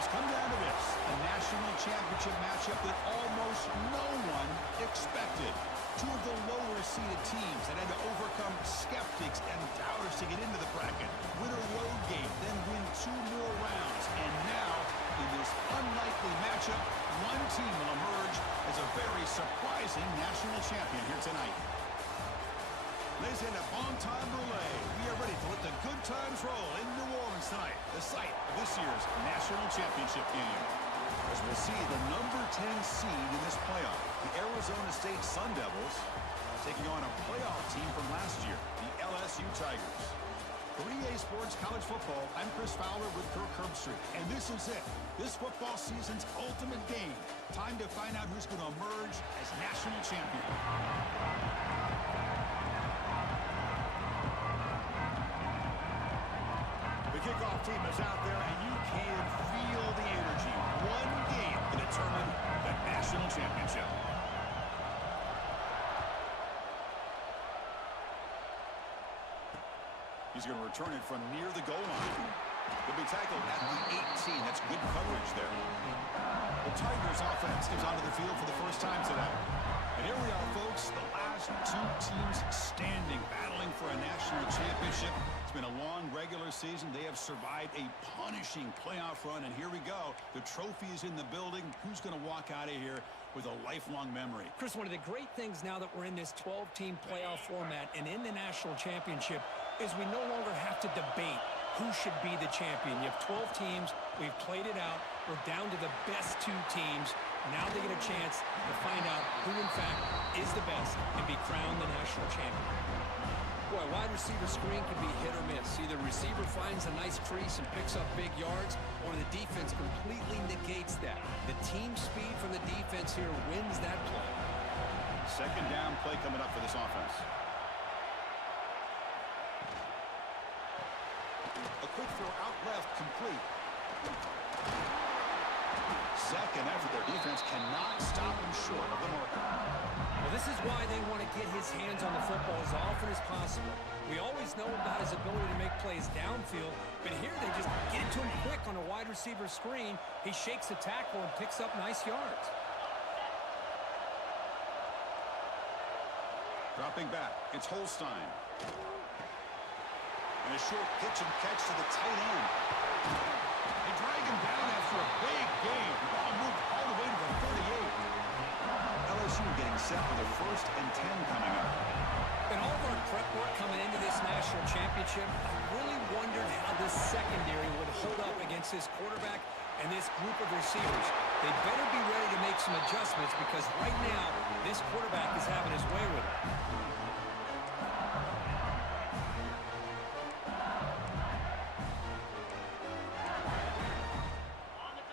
It's come down to this, a national championship matchup that almost no one expected. Two of the lower-seeded teams that had to overcome skeptics and doubters to get into the bracket. Win a road game, then win 2 more rounds. And now, in this unlikely matchup, one team will emerge as a very surprising national champion here tonight. Ladies and gentlemen, bon time brûlée. We are ready to let the good times roll in New Orleans tonight, the site of this year's national championship game. As we'll see, the number 10 seed in this playoff, the Arizona State Sun Devils, taking on a playoff team from last year, the LSU Tigers. For EA Sports College Football, I'm Chris Fowler with Kirk Herbstreit, and this is it. This football season's ultimate game. Time to find out who's going to emerge as national champion. The kickoff team is out there, and you can feel the energy. One game to determine the national championship. He's going to return it from near the goal line. He'll be tackled at the 18. That's good coverage there. The Tigers offense comes onto the field for the first time today. And here we are, folks, the last 2 teams standing, battling for a national championship. It's been a long regular season. They have survived a punishing playoff run, and here we go. The trophy is in the building. Who's going to walk out of here with a lifelong memory? Chris, one of the great things now that we're in this 12-team playoff format and in the national championship is we no longer have to debate who should be the champion. You have 12 teams. We've played it out. We're down to the best 2 teams. Now they get a chance to find out who, in fact, is the best and be crowned the national champion. Boy, wide receiver screen can be hit or miss. Either receiver finds a nice crease and picks up big yards, or the defense completely negates that. The team speed from the defense here wins that play. Second down play coming up for this offense. A quick throw out left, complete. Second effort, their defense cannot stop him short of the marker. Well, this is why they want to get his hands on the football as often as possible. We always know about his ability to make plays downfield, but here they just get it to him quick on a wide receiver screen. He shakes the tackle and picks up nice yards. Dropping back, it's Holstein. And a short pitch and catch to the tight end. They drag him down after a big game. The ball moved all the way to the 38. LSU getting set with a 1st and 10 coming up. In all of our prep work coming into this national championship, I really wondered how this secondary would hold up against this quarterback and this group of receivers. They better be ready to make some adjustments because right now, this quarterback is having his way with it.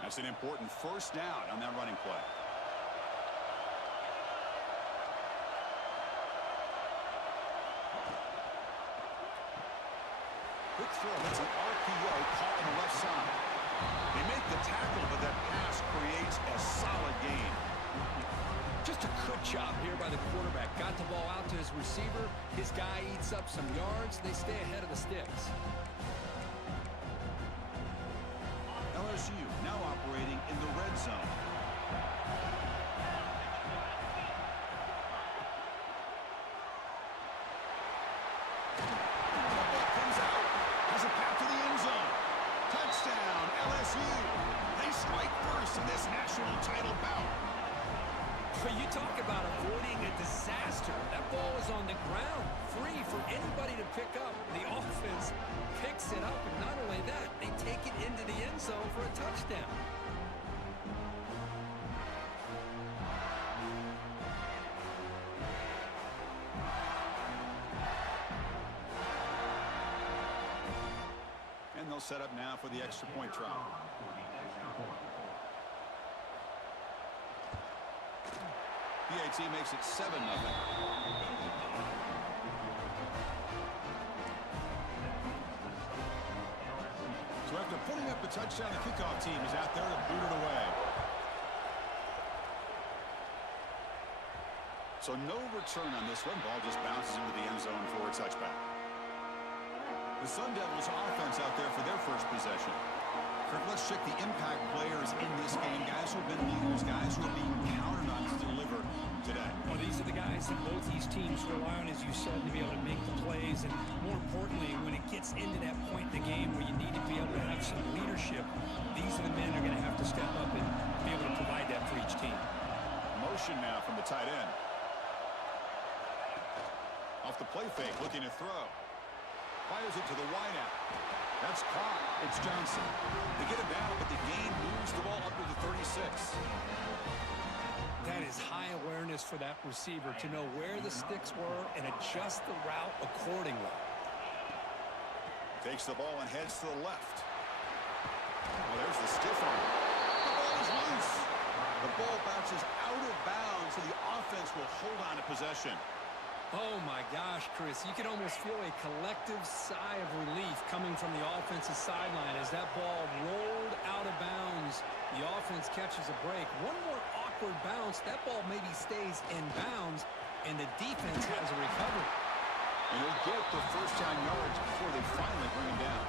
That's an important 1st down on that running play. Quick throw, it's an RPO caught on the left side. They make the tackle, but that pass creates a solid gain. Just a good job here by the quarterback. Got the ball out to his receiver. His guy eats up some yards. They stay ahead of the sticks. LSU now operating in the red zone. The ball comes out. Has a path to the end zone. Touchdown, LSU. They strike first in this national title bout. But you talk about avoiding a disaster. That ball is on the ground, free for anybody to pick up. The offense picks it up, and not only that, they take it into the end zone for a touchdown. And they'll set up now for the extra point try. PAT makes it 7-0. So after putting up a touchdown, the kickoff team is out there to boot it away. So no return on this one. Ball just bounces into the end zone for a touchback. The Sun Devils offense out there for their first possession. Kirk, let's check the impact players in this game. Guys who have been leaders, guys who are being counted on to deliver today. Well, these are the guys that both these teams rely on, as you said, to be able to make the plays. And more importantly, when it gets into that point in the game where you need to be able to have some leadership, these are the men who are going to have to step up and be able to provide that for each team. Motion now from the tight end. Off the play fake, looking to throw. Fires it to the wideout. That's caught. It's Johnson. They get him down, but the gain moves the ball up to the 36. That is high awareness for that receiver to know where the sticks were and adjust the route accordingly. Takes the ball and heads to the left. Well, there's the stiff arm. The ball is loose. The ball bounces out of bounds, so the offense will hold on to possession. Oh, my gosh, Chris. You can almost feel a collective sigh of relief coming from the offensive sideline as that ball rolled out of bounds. The offense catches a break. One more awkward bounce. That ball maybe stays in bounds, and the defense has a recovery. And he'll get the first down yards before they finally bring him down.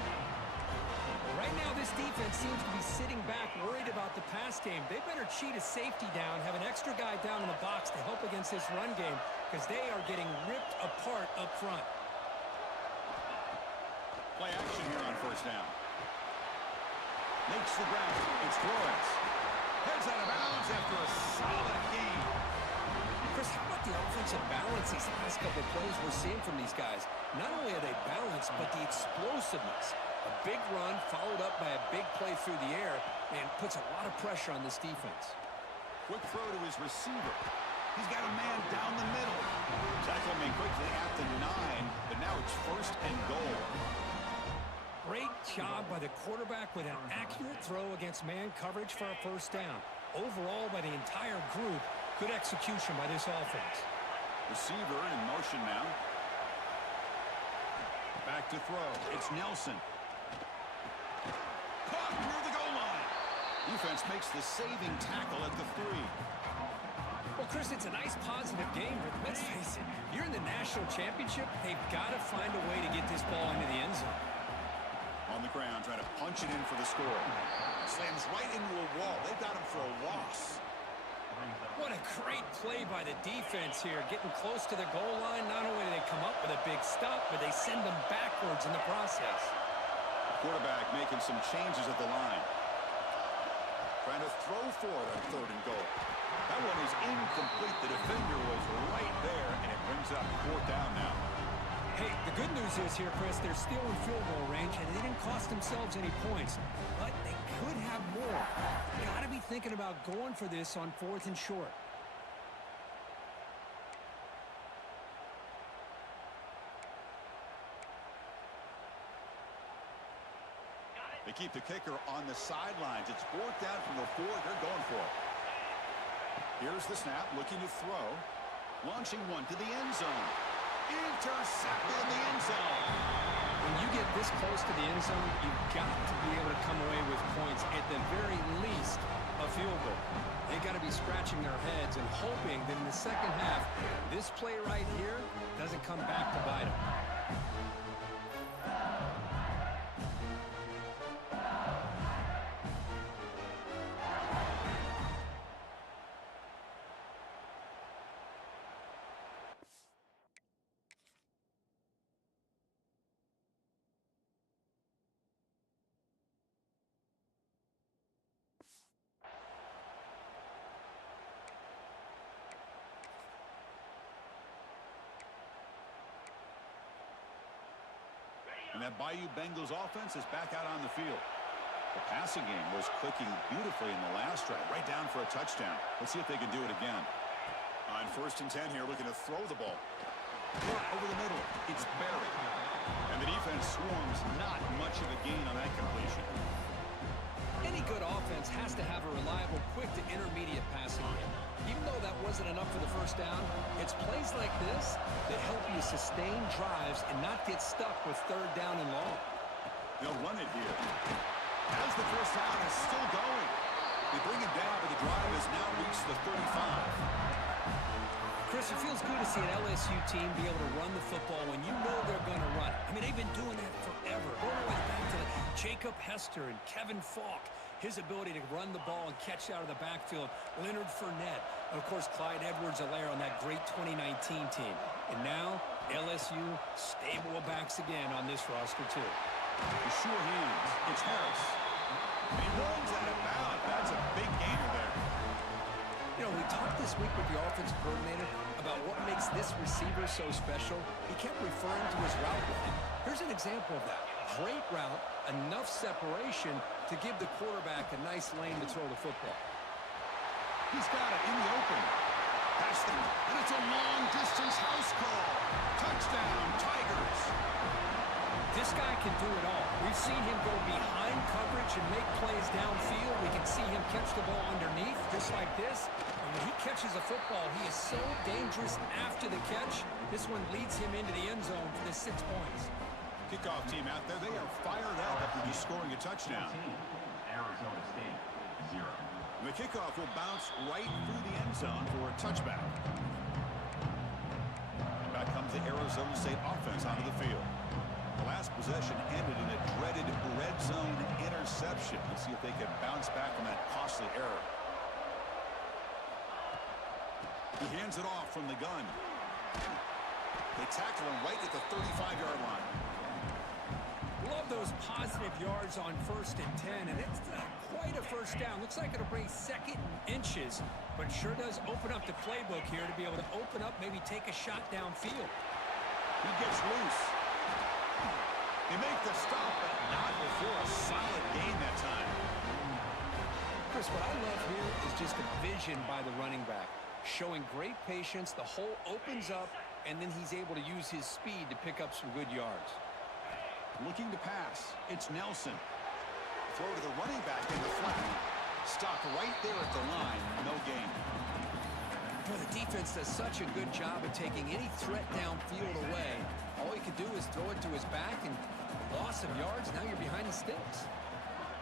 Right now, this defense seems to be sitting back, worried about the pass game. They better cheat a safety down, have an extra guy down in the box to help against this run game, because they are getting ripped apart up front. Play action here on first down. Makes the ground. It's Flores. Heads out of bounds after a solid gain. Chris, how about the offensive balance these last couple of plays we're seeing from these guys? Not only are they balanced, but the explosiveness. A big run followed up by a big play through the air, and puts a lot of pressure on this defense. Quick throw to his receiver. He's got a man down the middle. Tackle made quickly at the 9, but now it's first and goal. Great job by the quarterback with an accurate throw against man coverage for a first down. Overall, by the entire group, good execution by this offense. Receiver in motion now. Back to throw. It's Nelson. Caught near the goal line. Defense makes the saving tackle at the 3. Well, Chris, it's a nice positive game, but let's face it, you're in the national championship, they've got to find a way to get this ball into the end zone. On the ground, trying to punch it in for the score. Slams right into a wall. They got him for a loss. What a great play by the defense here, getting close to the goal line. Not only do they come up with a big stop, but they send them backwards in the process. Quarterback making some changes at the line. Trying to throw for it on 3rd and goal. That one is incomplete. The defender was right there, and it brings up 4th down now. Hey, the good news is here, Chris, they're still in field goal range, and they didn't cost themselves any points. But they could have more. Got to be thinking about going for this on 4th and short. They keep the kicker on the sidelines. It's 4th down from the 4. They're going for it. Here's the snap, looking to throw. Launching one to the end zone. Intercepted in the end zone. When you get this close to the end zone, you've got to be able to come away with points, at the very least, a field goal. They got to be scratching their heads and hoping that in the second half, this play right here doesn't come back to bite them. And that Bayou Bengals offense is back out on the field. The passing game was clicking beautifully in the last drive, right down for a touchdown. Let's see if they can do it again. On 1st and 10 here, looking to throw the ball. Over the middle, it's Barry. And the defense swarms, not much of a gain on that completion. Any good offense has to have a reliable, quick to intermediate passing game. Even though that wasn't enough for the first down, it's plays like this that help you sustain drives and not get stuck with 3rd down and long. They'll run it here. As the first down is still going. They bring him down, but the drive has now reached the 35. Chris, it feels good to see an LSU team be able to run the football when you know they're going to run it. I mean, they've been doing that forever. Going all the way back to Jacob Hester and Kevin Falk. His ability to run the ball and catch out of the backfield. Leonard Fournette. And, of course, Clyde Edwards-Helaire on that great 2019 team. And now, LSU stable of backs again on this roster, too. The sure hands. It's Harris. He runs out of bounds. That's a big gainer there. You know, we talked this week with the offensive coordinator about what makes this receiver so special. He kept referring to his route running. Here's an example of that. Great route, enough separation to give the quarterback a nice lane to throw the football. He's got it in the open. That's them. And it's a long-distance house call. Touchdown, Tigers. This guy can do it all. We've seen him go behind coverage and make plays downfield. We can see him catch the ball underneath, just like this. And when he catches a football, he is so dangerous after the catch. This one leads him into the end zone for the 6 points. Kickoff team out there, they are fired up after just scoring a touchdown. Arizona State, 0. The kickoff will bounce right through the end zone for a touchback. Back comes the Arizona State offense onto the field. The last possession ended in a dreaded red zone interception. Let's see if they can bounce back from that costly error. He hands it off from the gun. They tackle him right at the 35-yard line. Love those positive yards on 1st and 10, and it's not quite a first down. Looks like it'll bring 2nd and inches, but sure does open up the playbook here to be able to open up, maybe take a shot downfield. He gets loose. They make the stop, but not before a solid gain that time. Chris, what I love here is just the vision by the running back. Showing great patience, the hole opens up, and then he's able to use his speed to pick up some good yards. Looking to pass. It's Nelson. Throw to the running back in the flat. Stop right there at the line. No gain. Boy, the defense does such a good job of taking any threat downfield away. All he could do is throw it to his back, and loss of yards, now you're behind the sticks.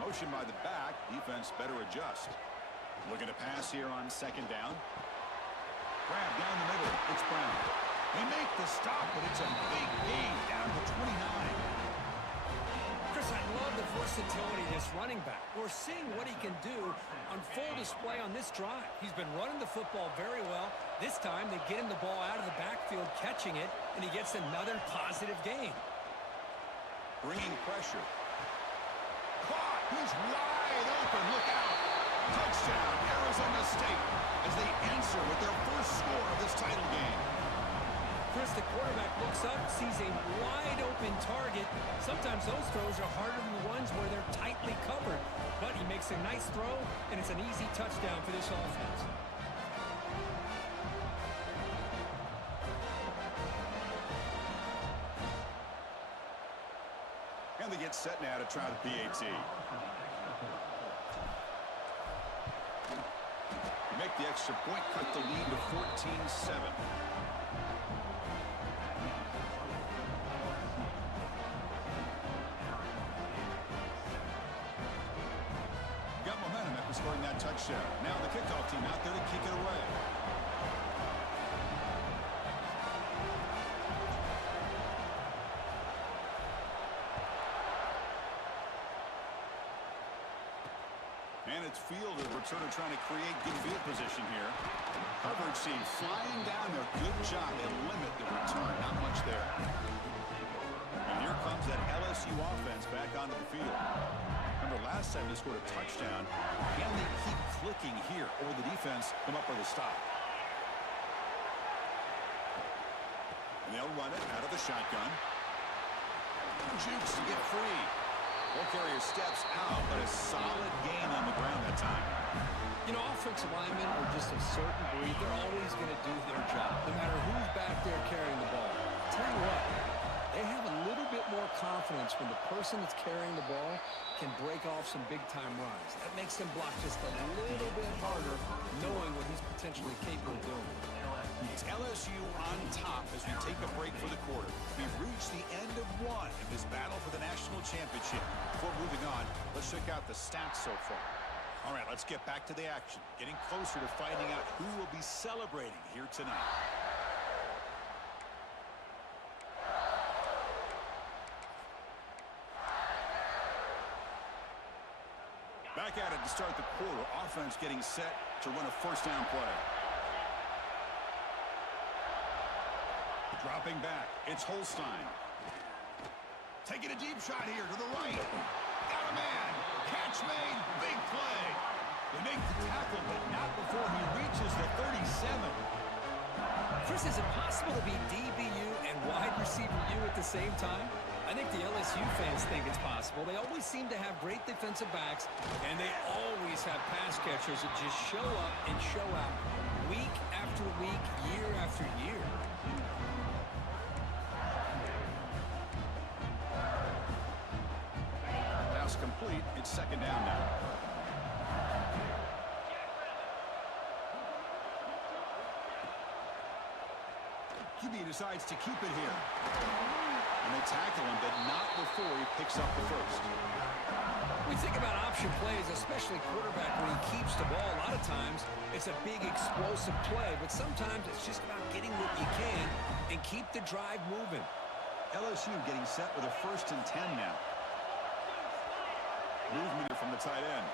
Motion by the back. Defense better adjust. Looking to pass here on 2nd down. Grab down the middle. It's Brown. They make the stop, but it's a big gain down to 29. Chris, I love the versatility of this running back. We're seeing what he can do on full display on this drive. He's been running the football very well. This time, they get him the ball out of the backfield, catching it, and he gets another positive gain. Bringing pressure. Caught! He's wide open. Look out! Touchdown, Arizona State, as they answer with their first score of this title game. Chris, the quarterback looks up, sees a wide-open target. Sometimes those throws are harder than the ones where they're tightly covered. But he makes a nice throw, and it's an easy touchdown for this offense. And they get set now to try the PAT. Make the extra point, cut the lead to 14-7. Got momentum after scoring that touchdown. Now the kickoff team out there to kick it away. And it's Fielder. We're sort of trying to create good field position here. Coverage team flying down there. Good job. They limit the return. Not much there. And here comes that LSU offense back onto the field. Remember last time they scored a touchdown. Can they keep clicking here, or will the defense come up with a stop? And they'll run it out of the shotgun. Jukes to get free. Ball carrier steps out, but a solid gain on the ground that time. You know, offensive linemen are just a certain breed. They're always going to do their job, no matter who's back there carrying the ball. I'll tell you what, they have a little bit more confidence when the person that's carrying the ball can break off some big-time runs. That makes them block just a little bit harder, knowing what he's potentially capable of doing. It's LSU on top as we take a break for the quarter. We've reached the end of one in this battle for the national championship. Before moving on, let's check out the stats so far. All right, let's get back to the action. Getting closer to finding out who will be celebrating here tonight. Back at it to start the quarter. Offense getting set to run a first down play. Dropping back. It's Holstein. Taking a deep shot here to the right. Got a man. Catch made. Big play. They make the tackle, but not before he reaches the 37. Chris, is it possible to be DBU and wide receiver U at the same time? I think the LSU fans think it's possible. They always seem to have great defensive backs, and they always have pass catchers that just show up and show out week after week, year after year. Pass complete. It's second down now. QB decides to keep it here. And they tackle him, but not before he picks up the first. We think about option plays, especially quarterback, when he keeps the ball. A lot of times, it's a big explosive play, but sometimes it's just about getting what you can and keep the drive moving. LSU getting set with a 1st and 10 now. Movement from the tight end.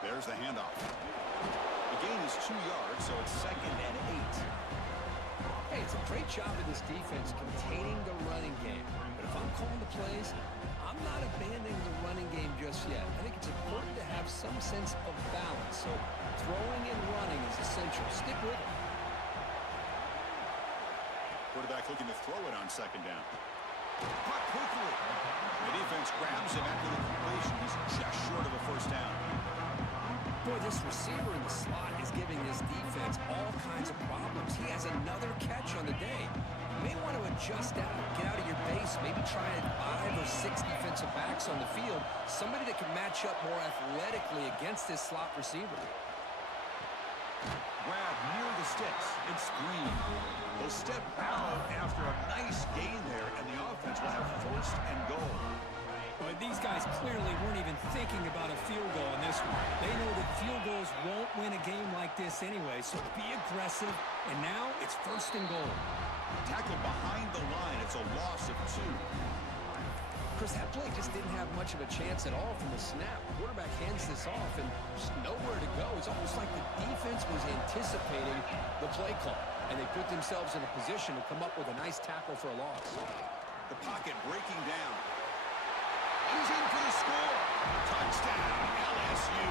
There's the handoff. The gain is 2 yards, so it's 2nd and 8. Hey, it's a great job of this defense containing the running game. But if I'm calling the plays, I'm not abandoning the running game just yet. I think it's important to have some sense of balance. So throwing and running is essential. Stick with it. Quarterback looking to throw it on 2nd down. Caught quickly. The defense grabs him after the completion. He's just short of a first down. Boy, this receiver in the slot is giving this defense all kinds of problems. He has another catch on the day. You may want to adjust out, get out of your base, maybe try 5 or 6 defensive backs on the field, somebody that can match up more athletically against this slot receiver. Grab near the sticks. It's Green. He'll step out after a nice gain there, and the offense will have 1st and goal. But these guys clearly weren't even thinking about a field goal in this one. They know that field goals won't win a game like this anyway, so be aggressive. And now it's 1st and goal. Tackled behind the line. It's a loss of 2. Chris, that play just didn't have much of a chance at all from the snap. The quarterback hands this off and just nowhere to go. It's almost like the defense was anticipating the play call, and they put themselves in a position to come up with a nice tackle for a loss. The pocket breaking down. He's in for the score. Touchdown, LSU.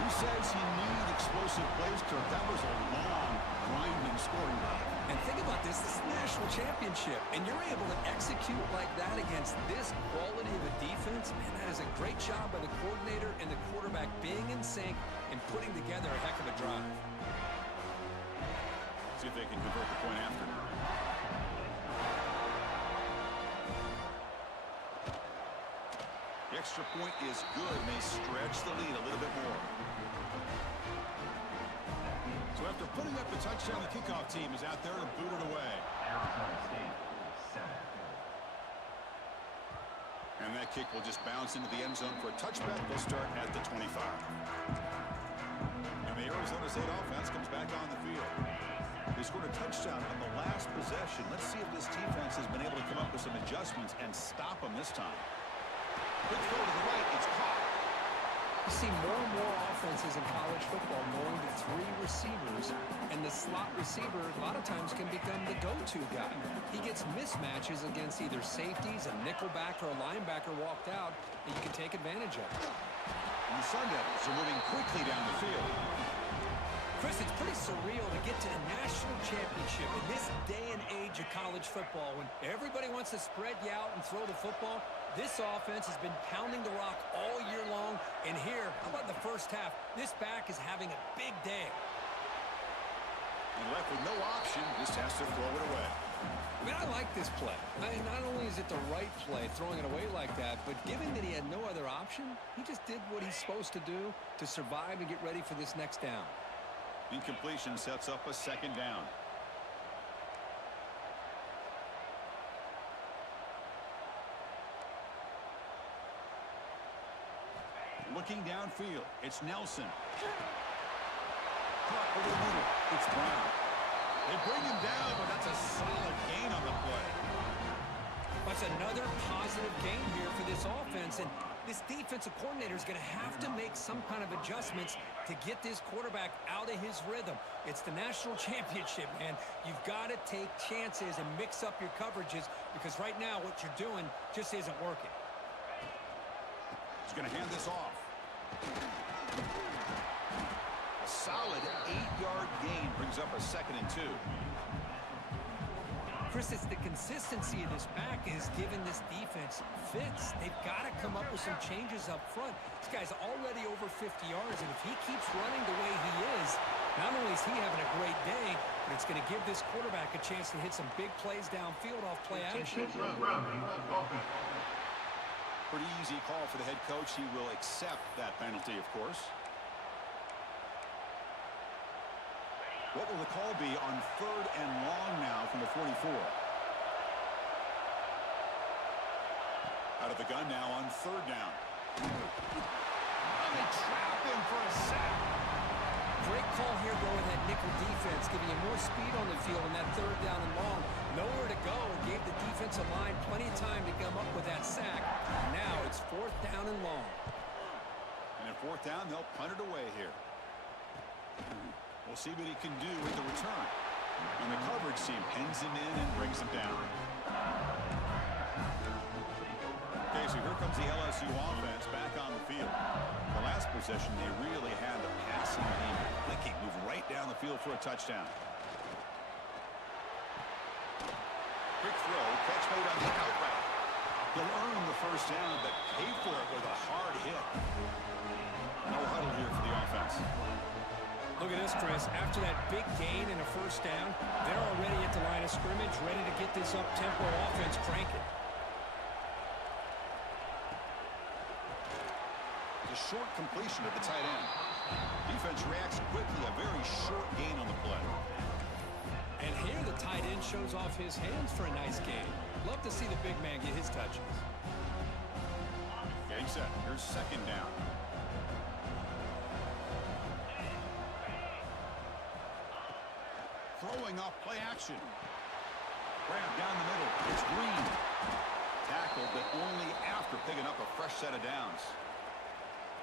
Who says he needed explosive plays, Kirk? That was a long, grinding scoring drive. And think about this. This is the national championship, and you're able to execute like that against this quality of a defense. Man, that is a great job by the coordinator and the quarterback being in sync and putting together a heck of a drive. See if they can convert the point after. The extra point is good, and they stretch the lead a little bit more. So after putting up the touchdown, the kickoff team is out there to boot it away. Arizona State, 7. And that kick will just bounce into the end zone for a touchback. They'll start at the 25. And the Arizona State offense comes back on the field. They scored a touchdown on the last possession. Let's see if this defense has been able to come up with some adjustments and stop them this time. Quick throw to the right. It's caught. You see more and more offenses in college football going to 3 receivers, and the slot receiver a lot of times can become the go-to guy. He gets mismatches against either safeties, a nickelback, or a linebacker walked out, and you can take advantage of it. And the Sun Devils are moving quickly down the field. Chris, it's pretty surreal to get to the national championship in this day and age of college football when everybody wants to spread you out and throw the football. This offense has been pounding the rock all year long, and here, how about in the first half, this back is having a big day. And left with no option, just has to throw it away. I mean, I like this play. Not only is it the right play, throwing it away like that, but given that he had no other option, he just did what he's supposed to do to survive and get ready for this next down. Incompletion sets up a 2nd down. Looking downfield, it's Nelson. Caught over the middle, it's Brown. They bring him down, but that's a solid gain on the play. That's another positive game here for this offense, and this defensive coordinator is going to have to make some kind of adjustments to get this quarterback out of his rhythm. It's the national championship, man. You've got to take chances and mix up your coverages because right now what you're doing just isn't working. He's going to hand this off. A solid 8-yard gain brings up a 2nd and 2. Chris, it's the consistency of this back is giving this defense fits. They've got to come up with some changes up front. This guy's already over 50 yards, and if he keeps running the way he is, not only is he having a great day, but it's going to give this quarterback a chance to hit some big plays downfield off play action. Pretty easy call for the head coach. He will accept that penalty, of course. What will the call be on 3rd and long now from the 44? Out of the gun now on 3rd down. And they trap him for a sack. Great call here going that nickel defense, giving you more speed on the field on that 3rd down and long. Nowhere to go. Gave the defensive line plenty of time to come up with that sack. Now it's 4th down and long. And at 4th down, they'll punt it away here. We'll see what he can do with the return. And the coverage team pins him in and brings him down. Okay, so here comes the LSU offense back on the field. The last possession, they really had the passing game clicking, move right down the field for a touchdown. Quick throw, catch made on the out route. He'll earn the 1st down, but pay for it with a hard hit. No huddle here for the offense. Look at this, Chris. After that big gain and a 1st down, they're already at the line of scrimmage, ready to get this up-tempo offense cranking. The short completion of the tight end. Defense reacts quickly, a very short gain on the play. And here the tight end shows off his hands for a nice gain. Love to see the big man get his touches. Getting set. Here's 2nd down. Throwing off play action. Grab down the middle. It's Green. Tackled, but only after picking up a fresh set of downs.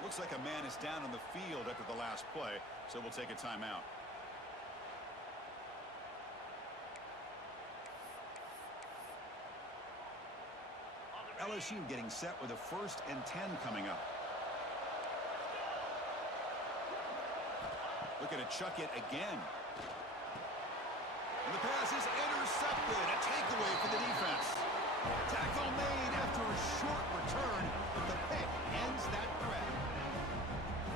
Looks like a man is down on the field after the last play, so we'll take a timeout. LSU getting set with a 1st and 10 coming up. Looking to chuck it again. And the pass is intercepted. A takeaway for the defense. Tackle made after a short return, but the pick ends that threat.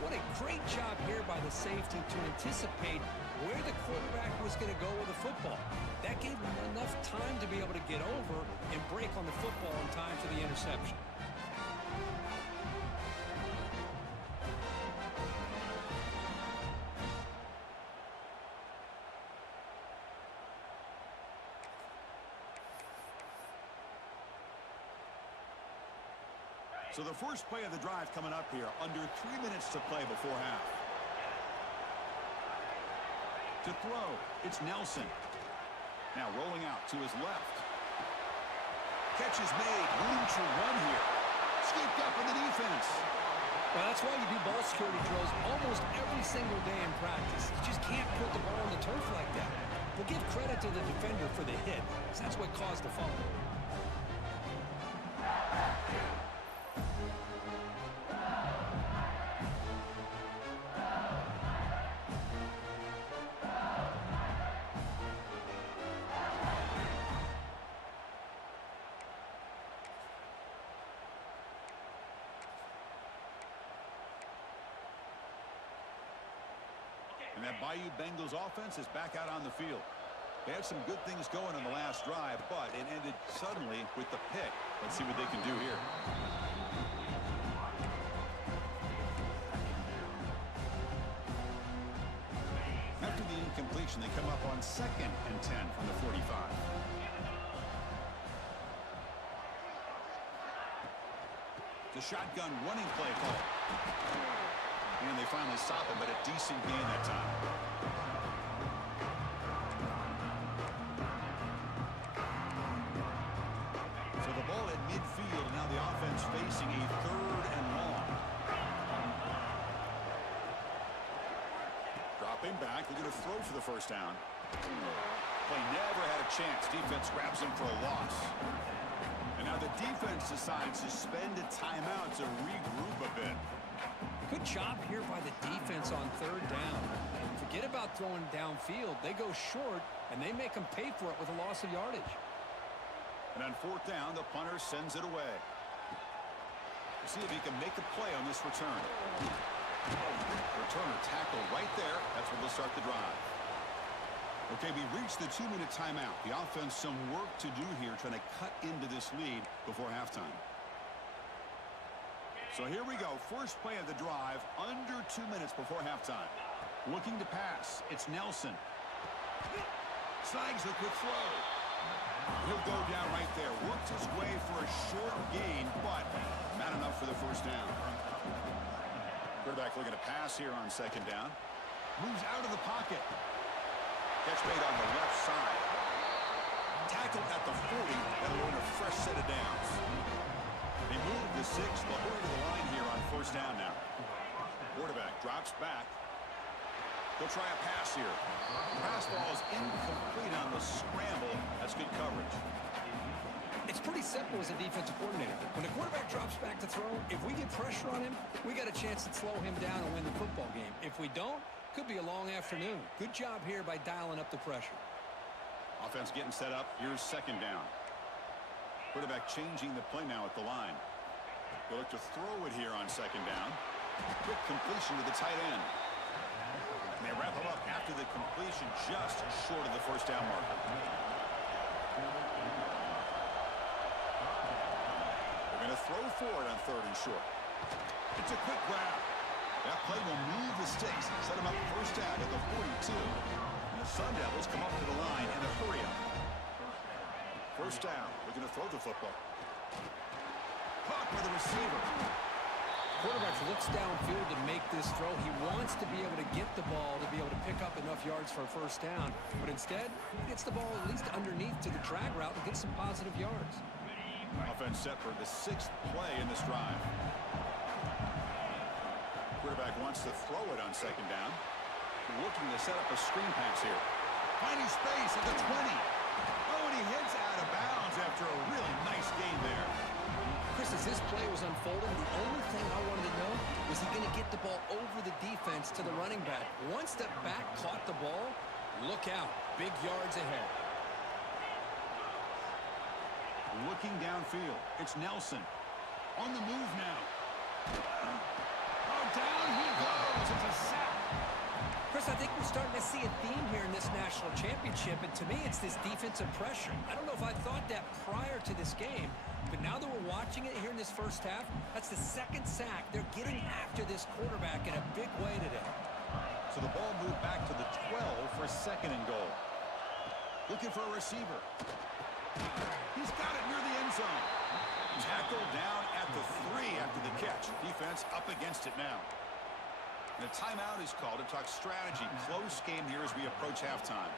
What a great job here by the safety to anticipate where the quarterback was going to go with the football. That gave him enough time to be able to get over and break on the football in time for the interception. So the first play of the drive coming up here, under 3 minutes to play before half. To throw, it's Nelson. Now rolling out to his left. Catch is made, room to run here. Scooped up in the defense. Well, that's why you do ball security drills almost every single day in practice. You just can't put the ball on the turf like that. We'll give credit to the defender for the hit, because that's what caused the fumble. And that Bayou Bengals offense is back out on the field. They had some good things going on the last drive, but it ended suddenly with the pick. Let's see what they can do here. After the incompletion, they come up on 2nd and 10 from the 45. The shotgun running play call. And they finally stop it, but a decent gain that time. So the ball at midfield, and now the offense facing a 3rd and long. Dropping back, they're going to throw for the first down. Play never had a chance. Defense grabs him for a loss. And now the defense decides to spend a timeout to regroup a bit. Good job here by the defense on 3rd down. Forget about throwing downfield. They go short, and they make them pay for it with a loss of yardage. And on 4th down, the punter sends it away. We'll see if he can make a play on this return. Returner tackle right there. That's where they'll start the drive. Okay, we reached the 2-minute timeout. The offense some work to do here, trying to cut into this lead before halftime. So here we go. First play of the drive, under 2 minutes before halftime. Looking to pass. It's Nelson. Snags a quick throw. He'll go down right there. Worked his way for a short gain, but not enough for the first down. Quarterback looking to pass here on 2nd down. Moves out of the pocket. Catch made on the left side. Tackled at the 40. That'll earn a fresh set of downs. They move the 6. They'll hurry to the line here on 1st down now. Quarterback drops back. They'll try a pass here. The pass ball is incomplete on the scramble. That's good coverage. It's pretty simple as a defensive coordinator. When the quarterback drops back to throw, if we get pressure on him, we got a chance to slow him down and win the football game. If we don't, could be a long afternoon. Good job here by dialing up the pressure. Offense getting set up. Here's 2nd down. Quarterback changing the play now at the line. They'll look to throw it here on 2nd down. Quick completion to the tight end. And they wrap him up after the completion, just short of the 1st down marker. They're going to throw for it on 3rd and short. It's a quick grab. That play will move the sticks, set them up 1st down at the 42. And the Sun Devils come up to the line in a hurry up. 1st down. We're going to throw the football. Caught by the receiver. Quarterback looks downfield to make this throw. He wants to be able to get the ball to be able to pick up enough yards for a 1st down. But instead, he gets the ball at least underneath to the drag route and gets some positive yards. Offense set for the 6th play in this drive. Quarterback wants to throw it on 2nd down. Looking to set up a screen pass here. Finding space at the 20. Oh, and he heads out of bounds after a really nice gain there. Chris, as this play was unfolding, the only thing I wanted to know was he going to get the ball over the defense to the running back. One step back, caught the ball. Look out. Big yards ahead. Looking downfield. It's Nelson. On the move now. Oh, down he goes. It's a sack. Chris, I think we're starting to see a theme here in this national championship, and to me, it's this defensive pressure. I don't know if I thought that prior to this game, but now that we're watching it here in this 1st half, that's the 2nd sack. They're getting after this quarterback in a big way today. So the ball moved back to the 12 for 2nd and goal. Looking for a receiver. He's got it near the end zone. Tackled down at the 3 after the catch. Defense up against it now. And a timeout is called to talk strategy. Close game here as we approach halftime.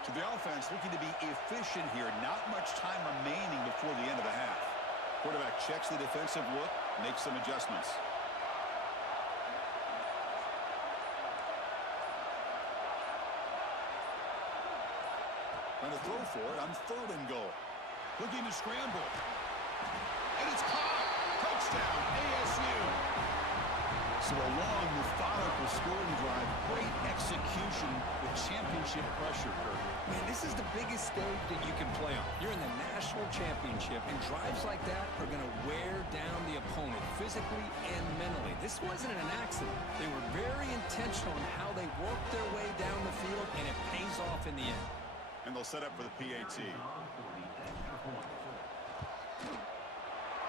So the offense looking to be efficient here. Not much time remaining before the end of the half. Quarterback checks the defensive look, makes some adjustments. Trying to throw for it on 3rd and goal. Looking to scramble. And it's caught. Touchdown, ASU. So a long, methodical scoring drive. Great execution with championship pressure, Kirk. Man, this is the biggest stage that you can play on. You're in the national championship, and drives like that are going to wear down the opponent physically and mentally. This wasn't an accident. They were very intentional in how they worked their way down the field, and it pays off in the end. And they'll set up for the PAT.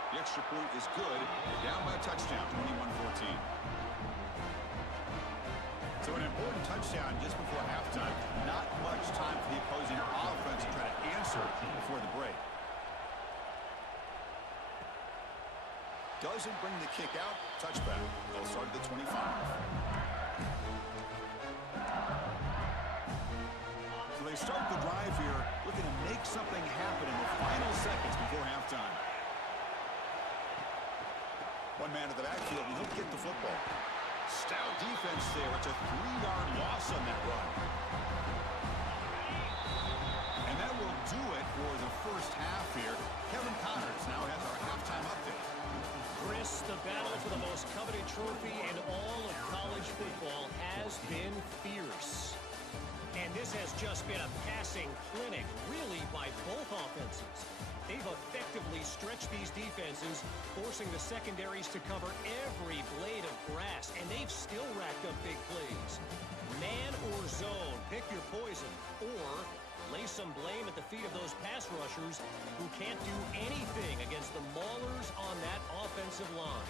The extra point is good. Down by a touchdown, 21-14. So an important touchdown just before halftime. Not much time for the opposing offense to try to answer before the break. Doesn't bring the kick out. Touchback. They'll start at the 25. So they start the drive here, looking to make something happen in the final seconds before halftime. One man to the backfield, and he'll get the football. Stout defense there. It's a 3-yard loss on that run. And that will do it for the first half here. Kevin Connors now has our halftime update. Chris, the battle for the most coveted trophy in all of college football has been fierce. And this has just been a passing clinic, really, by both offenses. They've effectively stretched these defenses, forcing the secondaries to cover every blade of grass, and they've still racked up big plays. Man or zone, pick your poison, or lay some blame at the feet of those pass rushers who can't do anything against the maulers on that offensive line.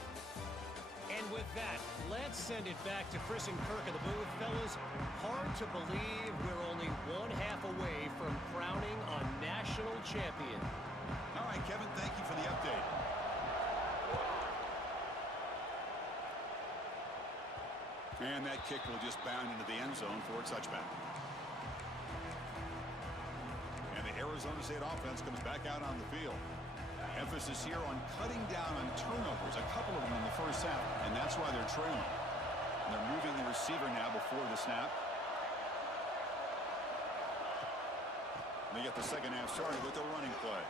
And with that, let's send it back to Chris and Kirk in the booth. Fellas, hard to believe we're only one half away from crowning a national champion. All right, Kevin, thank you for the update. And that kick will just bound into the end zone for a touchback. And the Arizona State offense comes back out on the field. Emphasis here on cutting down on turnovers, a couple of them in the first half, and that's why they're trailing. And they're moving the receiver now before the snap. They get the second half started with a running play.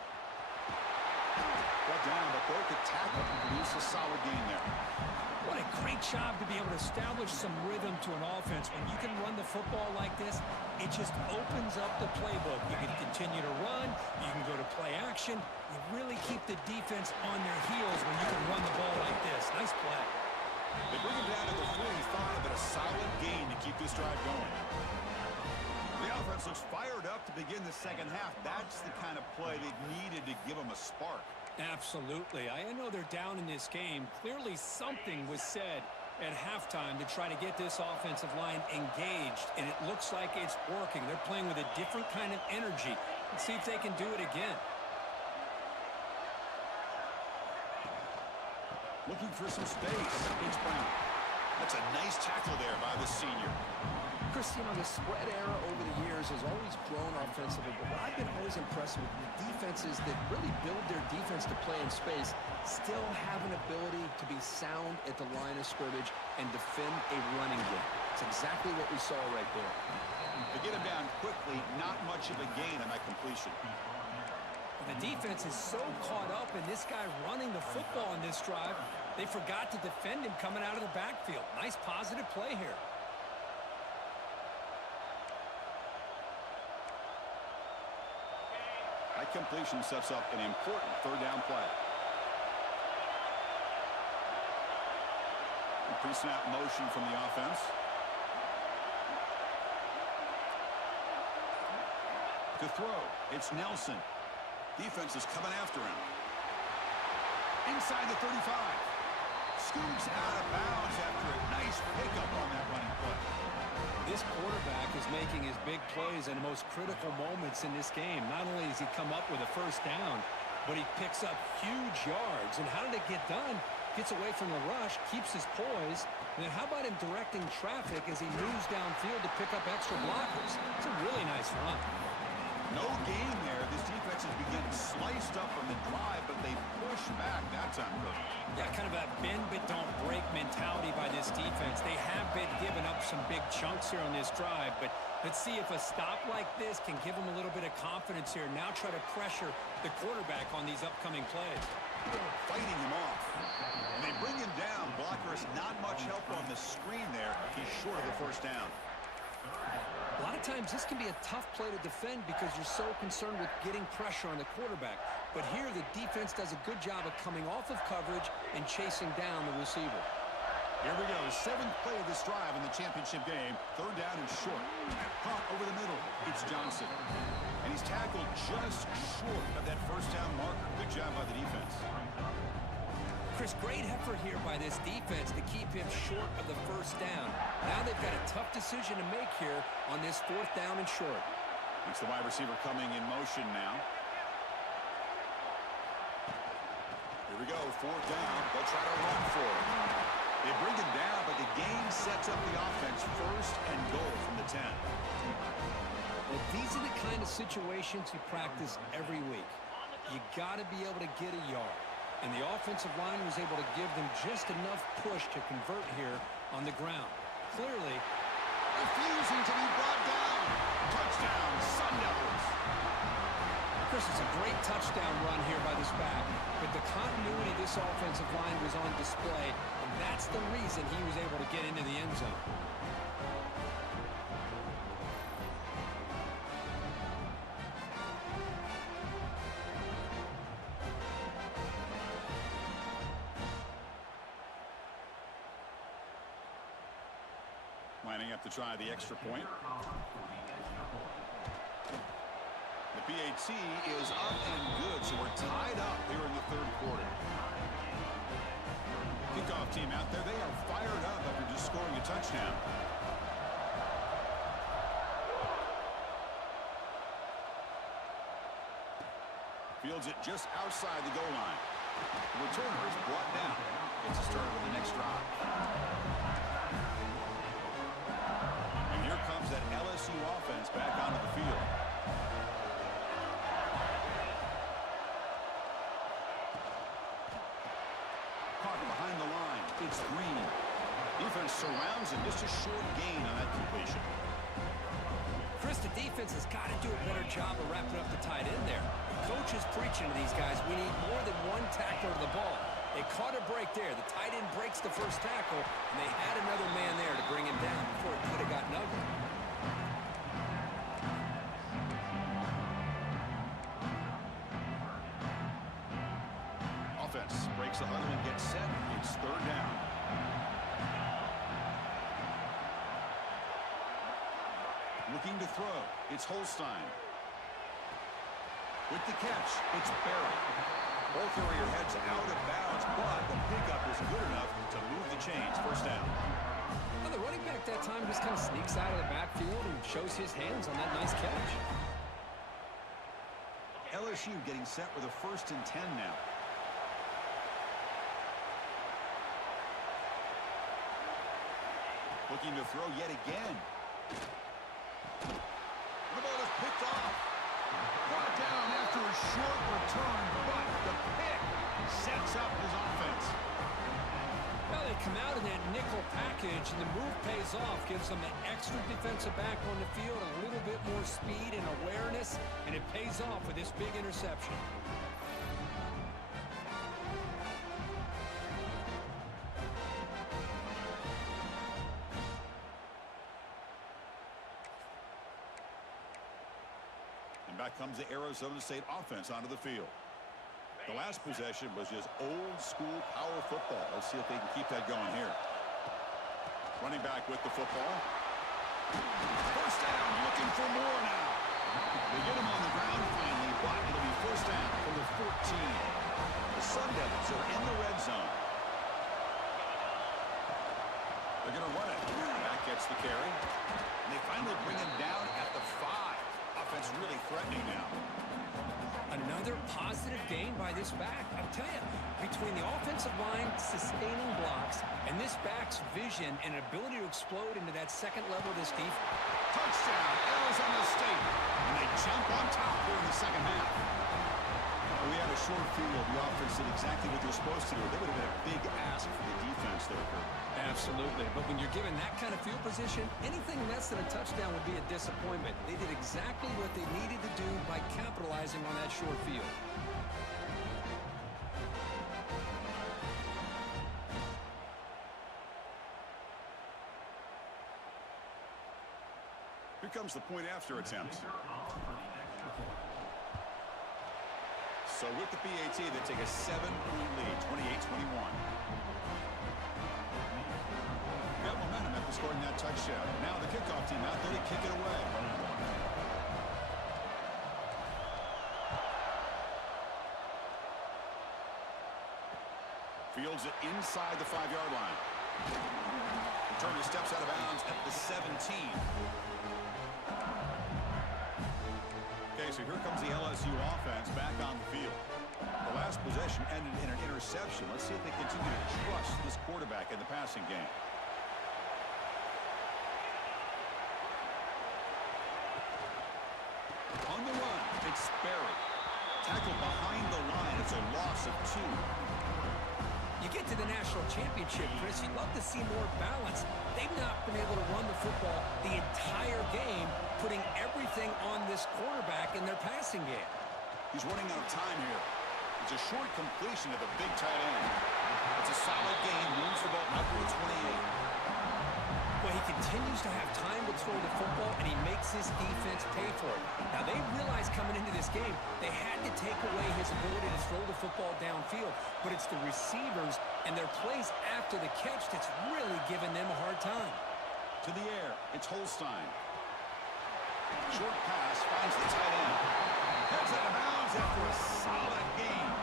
Brought down, but broke a tackle and produced a solid gain there. What a great job to be able to establish some rhythm to an offense. When you can run the football like this, it just opens up the playbook. You can continue to run. You can go to play action. You really keep the defense on their heels when you can run the ball like this. Nice play. They bring him down to the 45, but a solid gain to keep this drive going. The offense looks fired up to begin the second half. That's the kind of play they've needed to give them a spark. Absolutely. I know they're down in this game. Clearly something was said at halftime to try to get this offensive line engaged, and it looks like it's working. They're playing with a different kind of energy. Let's see if they can do it again. Looking for some space. It's Brown. That's a nice tackle there by the senior. Chris, you know, the spread era over the years has always grown offensively, but what I've been always impressed with the defenses that really build their defense to play in space still have an ability to be sound at the line of scrimmage and defend a running game. It's exactly what we saw right there. To get him down quickly, not much of a gain on that completion. The defense is so caught up in this guy running the football in this drive, they forgot to defend him coming out of the backfield. Nice positive play here. That completion sets up an important third down play. Pre-snap motion from the offense. To throw, it's Nelson. Defense is coming after him. Inside the 35. Scoops out of bounds after a nice pickup on that running play. This quarterback is making his big plays in the most critical moments in this game. Not only does he come up with a first down, but he picks up huge yards. And how did it get done? Gets away from the rush, keeps his poise. And then how about him directing traffic as he moves downfield to pick up extra blockers? It's a really nice run. No gain there. This defense has been getting sliced up on the drive, but they push back that time. Yeah, kind of a bend but don't break mentality by this defense. They have been giving up some big chunks here on this drive, but let's see if a stop like this can give them a little bit of confidence here. Now try to pressure the quarterback on these upcoming plays. Fighting him off. And they bring him down. Blockers not much help on the screen there. He's short of the first down. A lot of times this can be a tough play to defend because you're so concerned with getting pressure on the quarterback. But here the defense does a good job of coming off of coverage and chasing down the receiver. Here we go. Seventh play of this drive in the championship game. Third down and short. Pump over the middle. It's Johnson. And he's tackled just short of that first down marker. Good job by the defense. Chris, great effort here by this defense to keep him short of the first down. Now they've got a tough decision to make here on this fourth down and short. It's the wide receiver coming in motion now. Here we go, fourth down. They'll try to run for it. They bring him down, but the game sets up the offense first and goal from the 10. Well, these are the kind of situations you practice every week. You got to be able to get a yard. And the offensive line was able to give them just enough push to convert here on the ground. Clearly, refusing to be brought down. Touchdown, Sun Devils. Chris, it's a great touchdown run here by this back. But the continuity of this offensive line was on display, and that's the reason he was able to get into the end zone. Lining up to try the extra point. The PAT is up and good, so we're tied up here in the third quarter. Kickoff team out there, they are fired up after just scoring a touchdown. Fields it just outside the goal line. The returner is brought down. Gets a start with the next drive. And here comes that LSU offense back onto the field. Caught behind the line. It's Green. Defense surrounds him. Just a short gain on that completion. Chris, the defense has got to do a better job of wrapping up the tight end there. The coach is preaching to these guys, we need more than one tackler to the ball. They caught a break there. The tight end breaks the first tackle, and they had another man there to bring him down before it could have gotten ugly. Offense breaks the huddle and gets set. It's third down. Looking to throw. It's Holstein. With the catch, it's Barry. Ball carrier heads out of bounds, but the pickup is good enough to move the chains. First down. Well, the running back that time just kind of sneaks out of the backfield and shows his hands on that nice catch. LSU getting set with a 1st and 10 now. Looking to throw yet again. The ball is picked off. Brought down after a short return, but the pick sets up his offense. Well, they come out in that nickel package, and the move pays off, gives them an extra defensive back on the field, a little bit more speed and awareness, and it pays off with this big interception. Back comes the Arizona State offense onto the field. The last possession was just old school power football. Let's see if they can keep that going here. Running back with the football. First down, looking for more now. They get him on the ground finally, but it'll be first down from the 14. The Sun Devils are in the red zone. They're going to run it. Back gets the carry. And they finally bring him down at the 5. Offense really threatening now. Another positive gain by this back. I'll tell you, between the offensive line sustaining blocks and this back's vision and ability to explode into that second level of this defense. Touchdown, Arizona State. And they jump on top here in the second half. We had a short field. The offense did exactly what they're supposed to do. That would have been a big ask for the defense there, Kurt. Absolutely. But when you're given that kind of field position, anything less than a touchdown would be a disappointment. They did exactly what they needed to do by capitalizing on that short field. Here comes the point after attempt. So with the PAT, they take a 7-point lead, 28-21. Got momentum after scoring that touchdown. Now the kickoff team out there to kick it away. Fields it inside the 5-yard line. Returner steps out of bounds at the 17. Okay, so here comes the LSU offense back on the field. The last possession ended in an interception. interception. Let's see if they continue to trust this quarterback in the passing game. On the run, it's Sperry. Tackled behind the line. It's a loss of 2. You get to the national championship, Chris, you'd love to see more balance. They've not been able to run the football the entire game, putting everything on this quarterback in their passing game. He's running out of time here. It's a short completion of the big tight end. It's a solid game. Moves the ball up to the 28. Well, he continues to have time to throw the football, and he makes his defense pay for it. Now, they realized coming into this game, they had to take away his ability to throw the football downfield. But it's the receivers and their plays after the catch that's really giving them a hard time. To the air, it's Holstein. Short pass finds the tight end. Heads out of bounds after a solid game.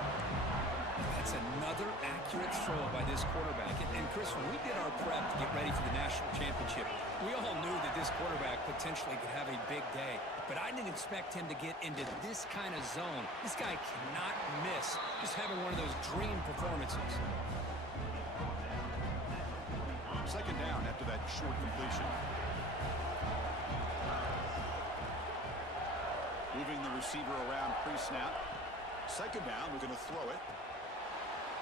That's another accurate throw by this quarterback. And Chris, when we did our prep to get ready for the national championship, we all knew that this quarterback potentially could have a big day. But I didn't expect him to get into this kind of zone. This guy cannot miss. Just having one of those dream performances. Second down after that short completion. Moving the receiver around pre-snap. Second down, we're going to throw it.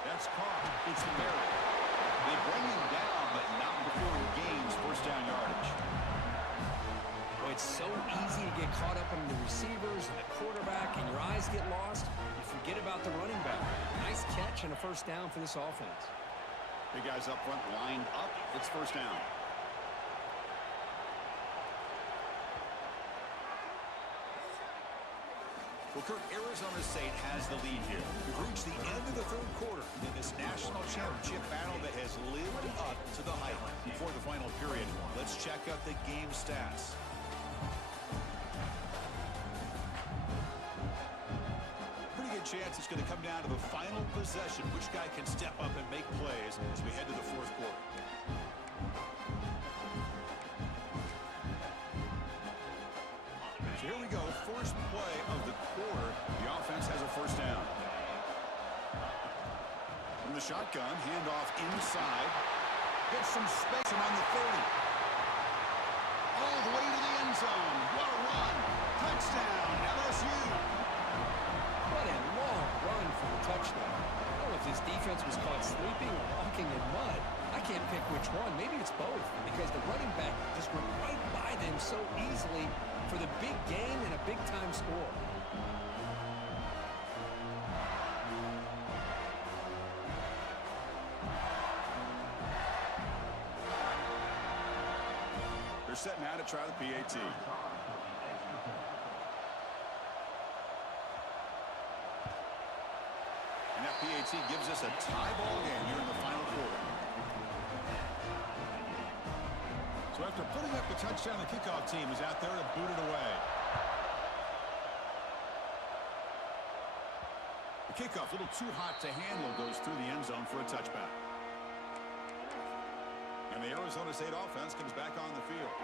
That's caught. It's Barry. They bring him down, but not before he gains first down yardage. Well, it's so easy to get caught up in the receivers and the quarterback, and your eyes get lost. You forget about the running back. Nice catch and a first down for this offense. Big guys up front, lined up. It's first down. Well, Kirk, Arizona State has the lead here. We've reached the end of the third quarter in this national championship battle that has lived up to the hype. Before the final period, let's check out the game stats. Pretty good chance it's going to come down to the final possession. Which guy can step up and make plays as we head to the fourth quarter. Here we go, first play of the quarter. The offense has a first down. From the shotgun, handoff inside. Gets some space around the 30. All the way to the end zone. What a run. Touchdown, LSU. What a long run for the touchdown. I don't know if this defense was caught sleeping or walking in mud. I can't pick which one. Maybe it's both, because the running back just went right by them so easily for the big gain and a big-time score. They're set now to try the PAT. And that PAT gives us a tie ball game here in the final quarter. So after putting up the touchdown, the kickoff team is out there to boot it away. The kickoff, a little too hot to handle, goes through the end zone for a touchback. And the Arizona State offense comes back on the field.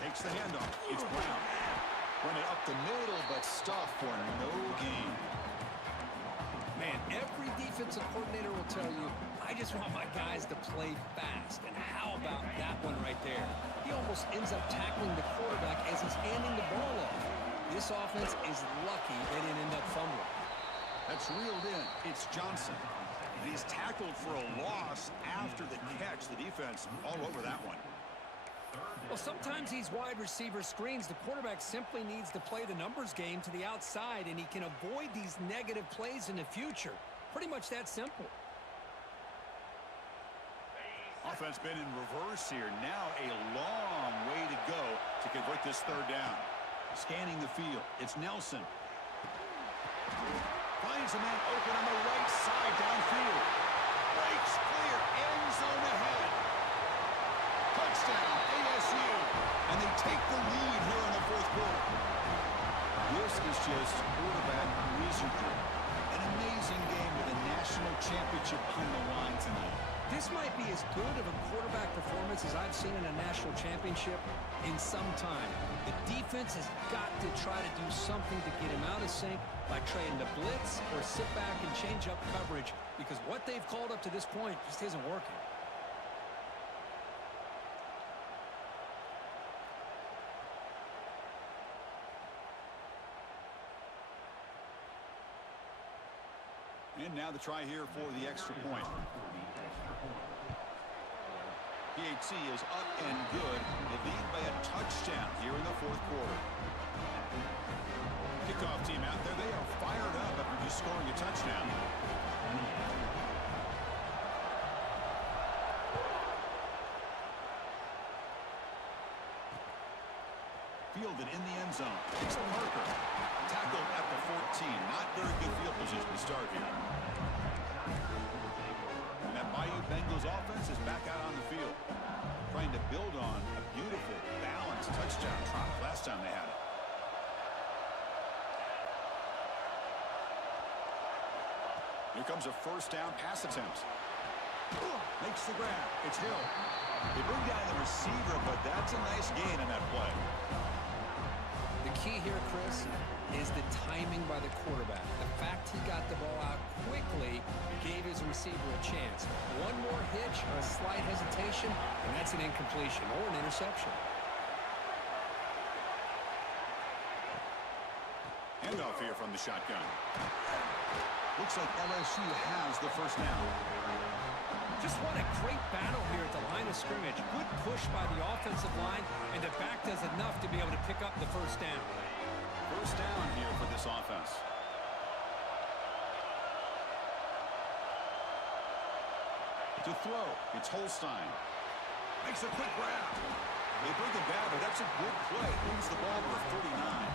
Takes the handoff. It's Brown. Running up the middle, but stuff for no gain. Man, every defensive coordinator will tell you, I just want my guys to play fast. And how about that one right there? He almost ends up tackling the quarterback as he's handing the ball off. This offense is lucky they didn't end up fumbling. That's reeled in. It's Johnson. And he's tackled for a loss after the catch. The defense all over that one. Well, sometimes these wide receiver screens, the quarterback simply needs to play the numbers game to the outside, and he can avoid these negative plays in the future. Pretty much that simple. Offense been in reverse here. Now a long way to go to convert this third down. Scanning the field. It's Nelson. Finds a man open on the right side downfield. Breaks clear. End zone ahead. Touchdown, ASU. And they take the lead here in the fourth quarter. This is just quarterback wizardry. An amazing game with a national championship on the line tonight. This might be as good of a quarterback performance as I've seen in a national championship in some time. The defense has got to try to do something to get him out of sync by trying to blitz or sit back and change up coverage, because what they've called up to this point just isn't working. And now the try here for the extra point. PAT is up and good. They lead by a touchdown here in the fourth quarter. Kickoff team out there. They are fired up after just scoring a touchdown. Fielded in the end zone. It's Parker. Tackled at the 14. Not very good field position to start here. And that Bayou Bengals offense is back out on the field, trying to build on a beautiful, balanced touchdown trot last time they had it. Here comes a first down pass attempt. Makes the grab. It's Hill. They bring down the receiver, but that's a nice gain on that play. The key here, Chris, is the timing by the quarterback. The fact he got the ball out quickly gave his receiver a chance. One more hitch or a slight hesitation, and that's an incompletion or an interception. Handoff here from the shotgun. Looks like LSU has the first down. Just what a great battle here at the line of scrimmage. Good push by the offensive line, and the back does enough to be able to pick up the first down. First down here for this offense. To throw, it's Holstein. Makes a quick grab. They bring it back, but that's a good play. Moves the ball to the 39.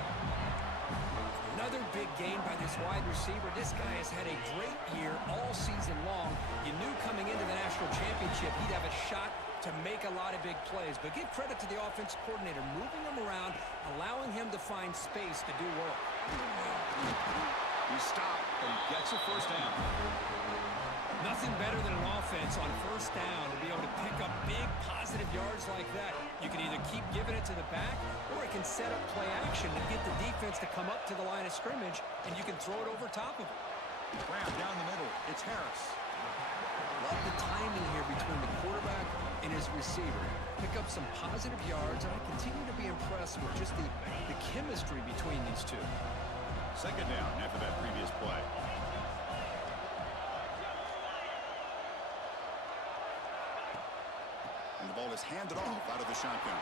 Another big gain by this wide receiver. This guy has had a great year all season long. You knew coming into the national championship he'd have a shot to make a lot of big plays. But give credit to the offensive coordinator, moving him around, allowing him to find space to do work. He stopped and gets a first down. Nothing better than an offense on first down to be able to pick up big positive yards like that. You can either keep giving it to the back, or it can set up play action and get the defense to come up to the line of scrimmage, and you can throw it over top of it. Grab down the middle. It's Harris. Love the timing here between the quarterback and his receiver. Pick up some positive yards, and I continue to be impressed with just the chemistry between these two. Second down after that previous play. And the ball is handed off out of the shotgun.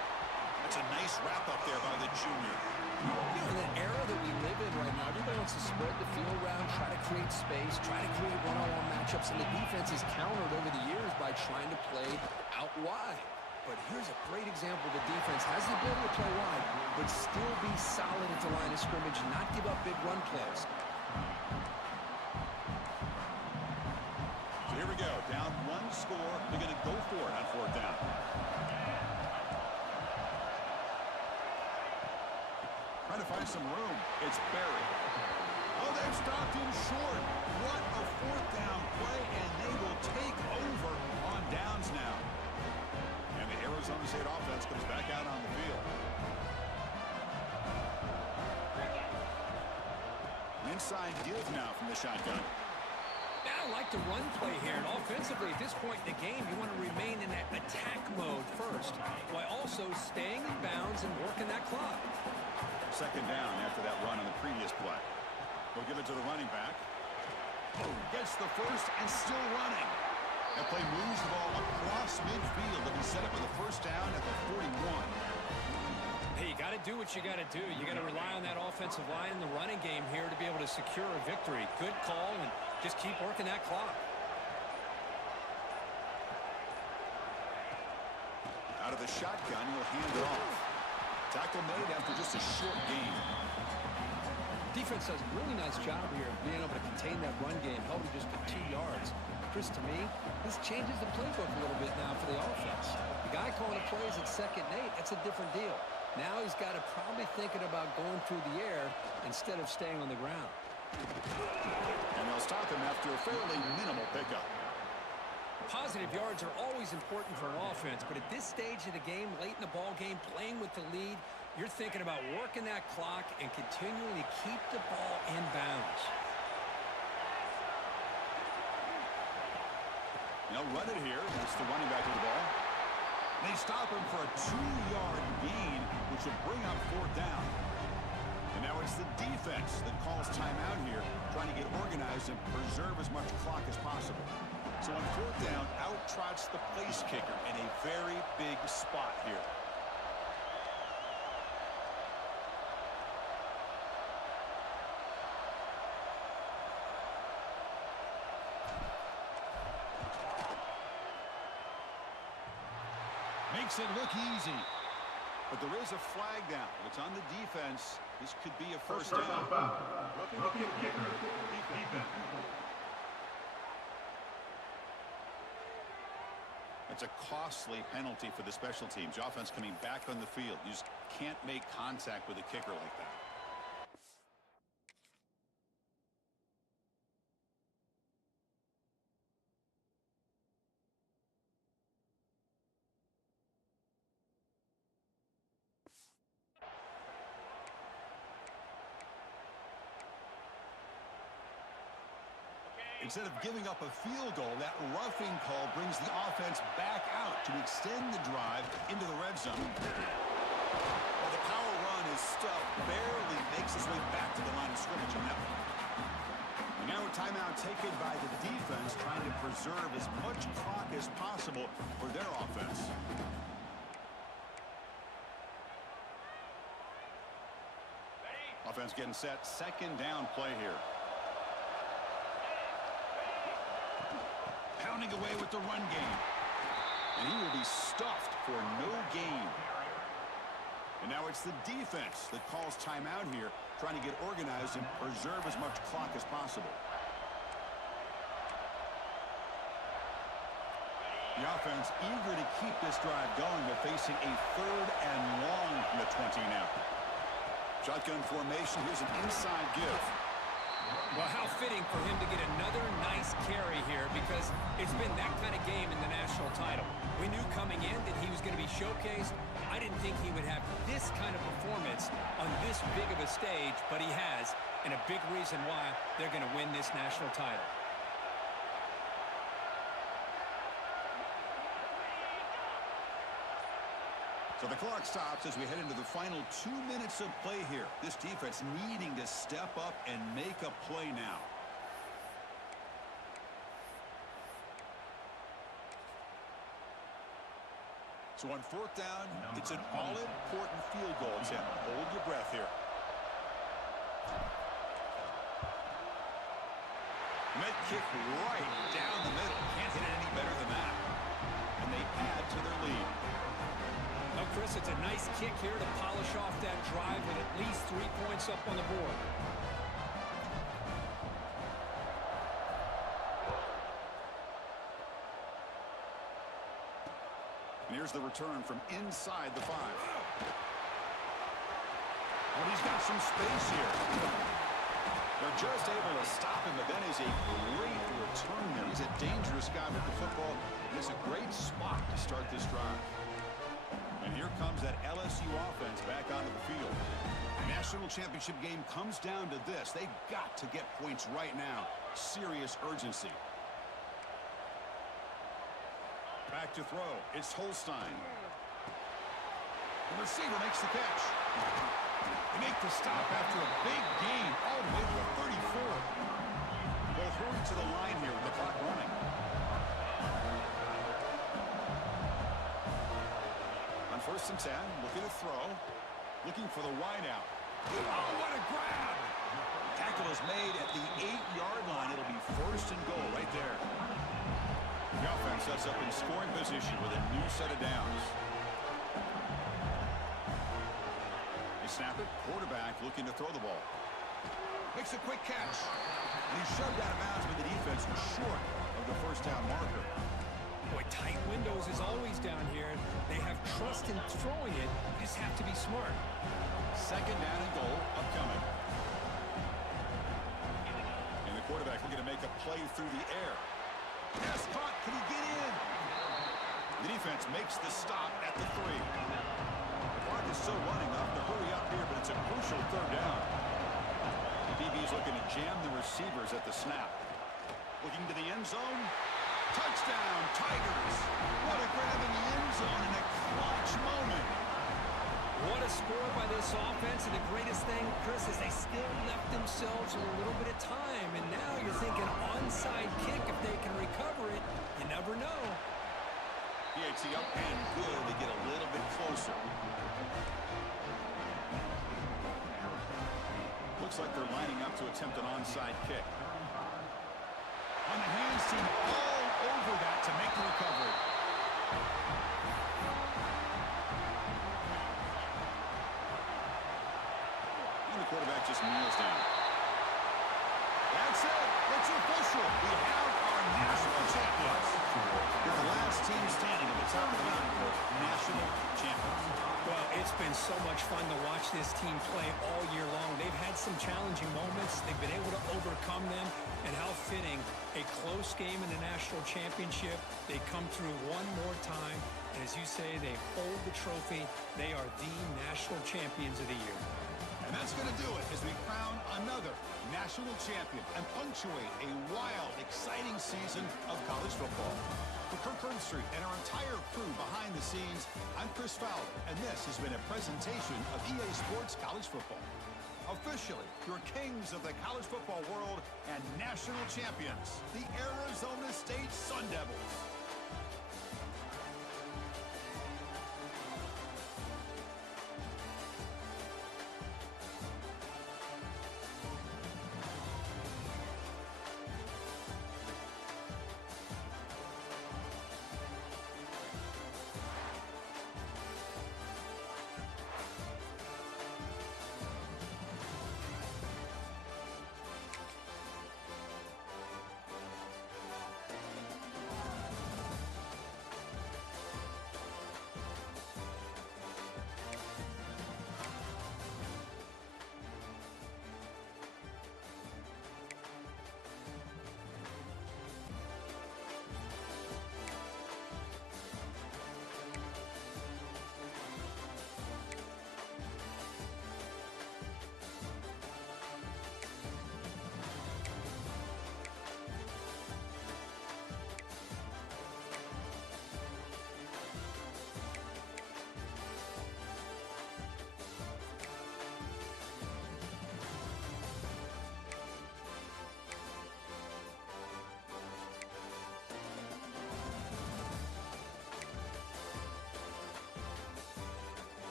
That's a nice wrap up there by the junior. You know, in the era that we live in right now, everybody wants to spread the field around, try to create space, try to create one-on-one matchups, and the defense has countered over the years by trying to play out wide. But here's a great example. The defense has the ability to play wide, but still be solid at the line of scrimmage and not give up big run plays. So here we go. Down one score. They're going to go for it on fourth down. Trying to find some room. It's Barry. Oh, they've stopped him short. What a fourth down play, and they will take over on downs now. And the Arizona State offense comes back out on the field. Inside give now from the shotgun. Now, I like the run play here, and offensively at this point in the game, you want to remain in that attack mode first, while also staying in bounds and working that clock. Second down after that run on the previous play. We'll give it to the running back. Gets the first and still running. That play moves the ball across midfield. It'll be set up with a first down at the 41. Hey, you got to do what you got to do. You got to rely on that offensive line in the running game here to be able to secure a victory. Good call, and just keep working that clock. Out of the shotgun, he'll hand it off. Tackle made after just a short gain. Defense does a really nice job here of being able to contain that run game, held him just for 2 yards. Chris, to me, this changes the playbook a little bit now for the offense. The guy calling the plays at 2nd and 8, that's a different deal. Now he's got to probably thinking about going through the air instead of staying on the ground. And they'll stop him after a fairly minimal pickup. Positive yards are always important for an offense, but at this stage of the game, late in the ball game, playing with the lead, you're thinking about working that clock and continuing to keep the ball in bounds. They'll run it here. That's the running back with the ball. They stop him for a 2-yard gain, which will bring up 4th down. And now it's the defense that calls timeout here, trying to get organized and preserve as much clock as possible. So on 4th down, out trots the place kicker in a very big spot here. Makes it look easy. But there is a flag down. It's on the defense. This could be a first down. Rookie kicker, defense. That's a costly penalty for the special teams. Offense coming back on the field. You just can't make contact with a kicker like that. Instead of giving up a field goal, that roughing call brings the offense back out to extend the drive into the red zone. Well, the power run is stuffed, barely makes his way back to the line of scrimmage on that one. And now a timeout taken by the defense, trying to preserve as much clock as possible for their offense. Offense getting set. 2nd down play here. Pounding away with the run game. And he will be stuffed for no gain. And now it's the defense that calls timeout here, trying to get organized and preserve as much clock as possible. The offense eager to keep this drive going, but facing a 3rd and long from the 20 now. Shotgun formation. Here's an inside give. Well, how fitting for him to get another nice carry here, because it's been that kind of game in the national title. We knew coming in that he was going to be showcased. I didn't think he would have this kind of performance on this big of a stage, but he has, and a big reason why they're going to win this national title. So the clock stops as we head into the final 2 minutes of play here. This defense needing to step up and make a play now. So on 4th down, it's an all-important field goal attempt. Hold your breath here. Met kick right down the middle. Can't hit it any better than that. And they add to their lead. Now, Chris, it's a nice kick here to polish off that drive with at least 3 points up on the board. And here's the return from inside the 5. But he's got some space here. They're just able to stop him, but that is a great return there. He's a dangerous guy with the football. And it's a great spot to start this drive. And here comes that LSU offense back onto the field. The national championship game comes down to this. They've got to get points right now. Serious urgency. Back to throw. It's Holstein. The receiver makes the catch. They make the stop after a big gain all the way to the 34. They'll hurry to the line here with the clock running. On 1st and 10, looking to throw. Looking for the wideout. Oh, what a grab! Tackle is made at the 8-yard line. It'll be 1st and goal right there. The offense sets up in scoring position with a new set of downs. They snap it. Quarterback looking to throw the ball. Makes a quick catch. And he's shoved out of bounds, but the defense was short of the 1st down marker. Boy, tight windows is always down here. They have trust in throwing it. They just have to be smart. 2nd down and goal upcoming. And the quarterback looking to make a play through the air. Pass caught. Can he get in? The defense makes the stop at the 3. The clock is still running up to hurry up here, but it's a crucial third down. The DB's looking to jam the receivers at the snap. Looking to the end zone. Touchdown, Tigers. What a grab in the end zone in a clutch moment. What a score by this offense, and the greatest thing, Chris, is they still left themselves a little bit of time, and now you're thinking onside kick if they can recover it. You never know. PAT up and good to get a little bit closer. Looks like they're lining up to attempt an onside kick. On the hands team, all over that to make the recovery. And the quarterback just kneels down. That's it. It's official. We have our national champions. You're the last team standing at the top of the mountain for national champions. Well, it's been so much fun to watch this team play all year long. They've had some challenging moments. They've been able to overcome them. And how fitting, a close game in the national championship. They come through one more time. And as you say, they hold the trophy. They are the national champions of the year. And that's going to do it as we crown another national champion and punctuate a wild, exciting season of college football. For Kirk Herbstreit and our entire crew behind the scenes, I'm Chris Fowler, and this has been a presentation of EA Sports College Football. Officially, your kings of the college football world and national champions, the Arizona State Sun Devils.